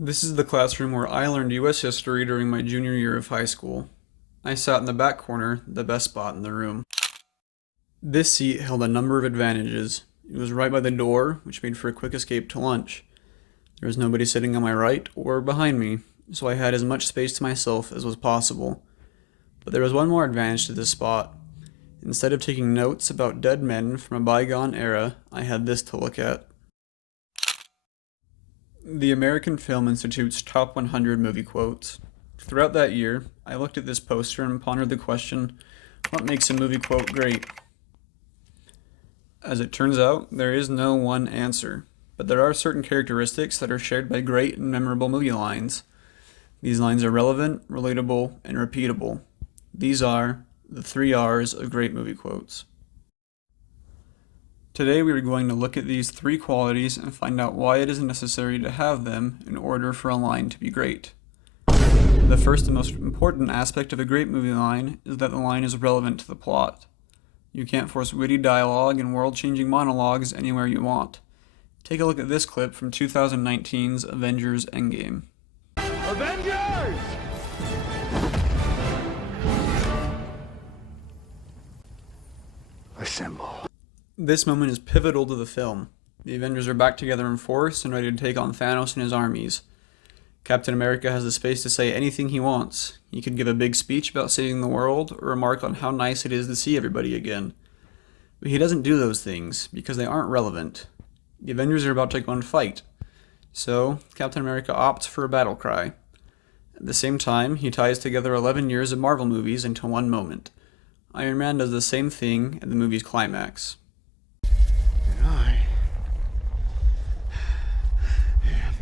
This is the classroom where I learned US history during my junior year of high school. I sat in the back corner, the best spot in the room. This seat held a number of advantages. It was right by the door, which made for a quick escape to lunch. There was nobody sitting on my right or behind me, so I had as much space to myself as was possible. But there was one more advantage to this spot. Instead of taking notes about dead men from a bygone era, I had this to look at. The American Film Institute's Top 100 Movie Quotes. Throughout that year, I looked at this poster and pondered the question, what makes a movie quote great? As it turns out, there is no one answer, but there are certain characteristics that are shared by great and memorable movie lines. These lines are relevant, relatable, and repeatable. These are the 3 R's of great movie quotes. Today we are going to look at these 3 qualities and find out why it is necessary to have them in order for a line to be great. The first and most important aspect of a great movie line is that the line is relevant to the plot. You can't force witty dialogue and world-changing monologues anywhere you want. Take a look at this clip from 2019's Avengers Endgame. Avengers! Assemble. This moment is pivotal to the film. The Avengers are back together in force and ready to take on Thanos and his armies. Captain America has the space to say anything he wants. He could give a big speech about saving the world or remark on how nice it is to see everybody again. But he doesn't do those things because they aren't relevant. The Avengers are about to go and fight. So, Captain America opts for a battle cry. At the same time, he ties together 11 years of Marvel movies into one moment. Iron Man does the same thing at the movie's climax. And I am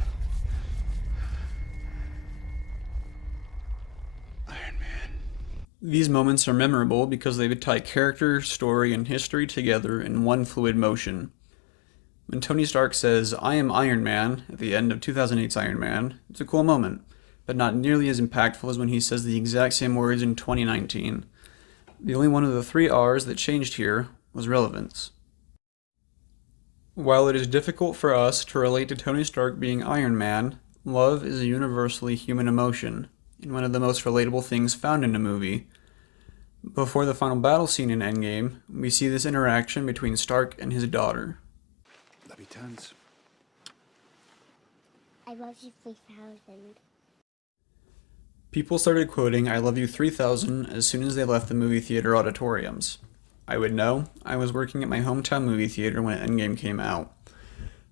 Iron Man. These moments are memorable because they tie character, story, and history together in one fluid motion. When Tony Stark says, "I am Iron Man," at the end of 2008's Iron Man, it's a cool moment, but not nearly as impactful as when he says the exact same words in 2019. The only one of the 3 R's that changed here was relevance. While it is difficult for us to relate to Tony Stark being Iron Man, love is a universally human emotion, and one of the most relatable things found in a movie. Before the final battle scene in Endgame, we see this interaction between Stark and his daughter. Love you tons. I love you 3000. People started quoting "I love you 3000" as soon as they left the movie theater auditoriums. I would know, I was working at my hometown movie theater when Endgame came out.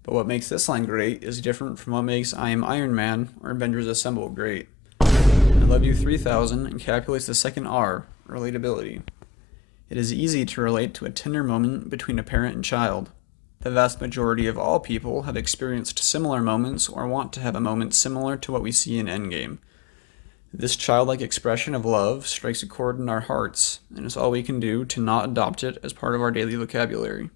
But what makes this line great is different from what makes "I am Iron Man" or "Avengers Assemble" great. "I love you 3000" encapsulates the second R, relatability. It is easy to relate to a tender moment between a parent and child. The vast majority of all people have experienced similar moments or want to have a moment similar to what we see in Endgame. This childlike expression of love strikes a chord in our hearts, and it's all we can do to not adopt it as part of our daily vocabulary.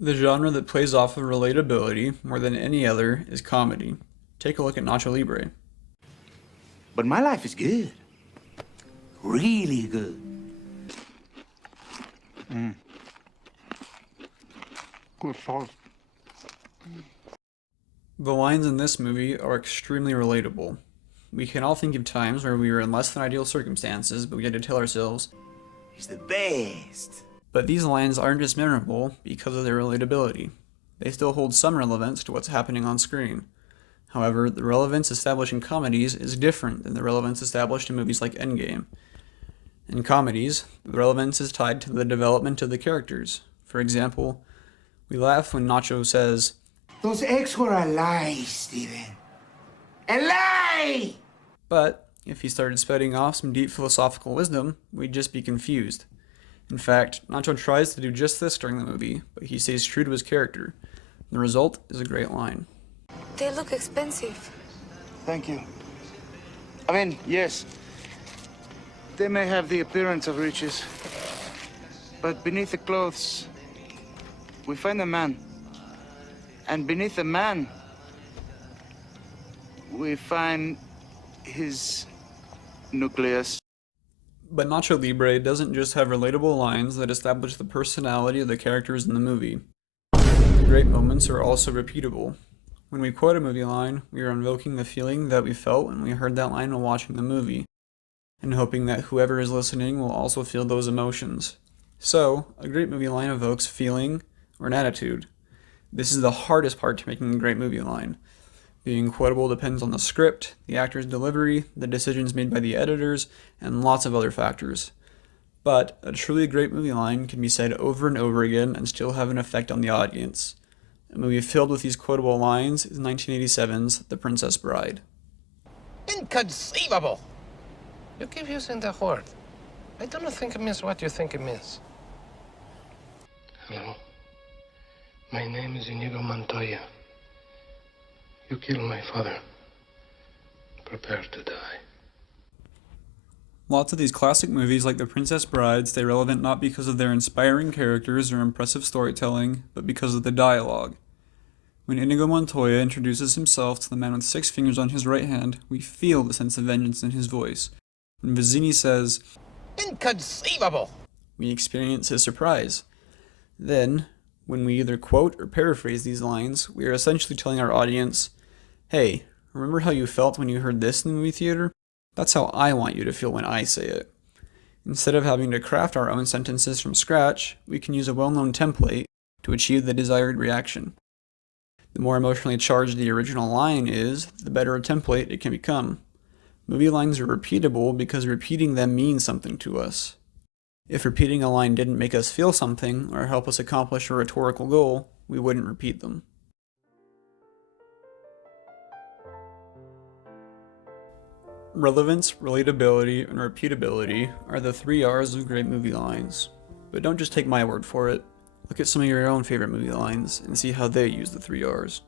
The genre that plays off of relatability more than any other is comedy. Take a look at Nacho Libre. But my life is good. Really good. Good sauce. The lines in this movie are extremely relatable. We can all think of times where we were in less than ideal circumstances, but we had to tell ourselves, He's the best. but these lines aren't just memorable because of their relatability. They still hold some relevance to what's happening on screen. However, the relevance established in comedies is different than the relevance established in movies like Endgame. In comedies, the relevance is tied to the development of the characters. For example, we laugh when Nacho says, Those eggs were a lie, Steven. A lie! but if he started spouting off some deep philosophical wisdom, we'd just be confused. In fact, Nacho tries to do just this during the movie, but he stays true to his character. The result is a great line. They look expensive. Thank you. I mean, yes. They may have the appearance of riches, but beneath the clothes, we find a man. And beneath the man, we find his nucleus. But Nacho Libre doesn't just have relatable lines that establish the personality of the characters in the movie. The great moments are also repeatable. When we quote a movie line, we are invoking the feeling that we felt when we heard that line while watching the movie, and hoping that whoever is listening will also feel those emotions. So, a great movie line evokes feeling or an attitude. This is the hardest part to making a great movie line. Being quotable depends on the script, the actor's delivery, the decisions made by the editors, and lots of other factors. But a truly great movie line can be said over and over again and still have an effect on the audience. A movie filled with these quotable lines is 1987's The Princess Bride. Inconceivable! You keep using the word. I don't think it means what you think it means. Hello. My name is Inigo Montoya. You killed my father. Prepare to die. Lots of these classic movies like The Princess Bride stay relevant not because of their inspiring characters or impressive storytelling, but because of the dialogue. When Inigo Montoya introduces himself to the man with 6 fingers on his right hand, we feel the sense of vengeance in his voice. When Vizzini says, Inconceivable! we experience his surprise. Then, when we either quote or paraphrase these lines, we are essentially telling our audience, hey, remember how you felt when you heard this in the movie theater? That's how I want you to feel when I say it. Instead of having to craft our own sentences from scratch, we can use a well-known template to achieve the desired reaction. The more emotionally charged the original line is, the better a template it can become. Movie lines are repeatable because repeating them means something to us. If repeating a line didn't make us feel something or help us accomplish a rhetorical goal, we wouldn't repeat them. Relevance, relatability, and repeatability are the 3 R's of great movie lines. But don't just take my word for it. Look at some of your own favorite movie lines and see how they use the 3 R's.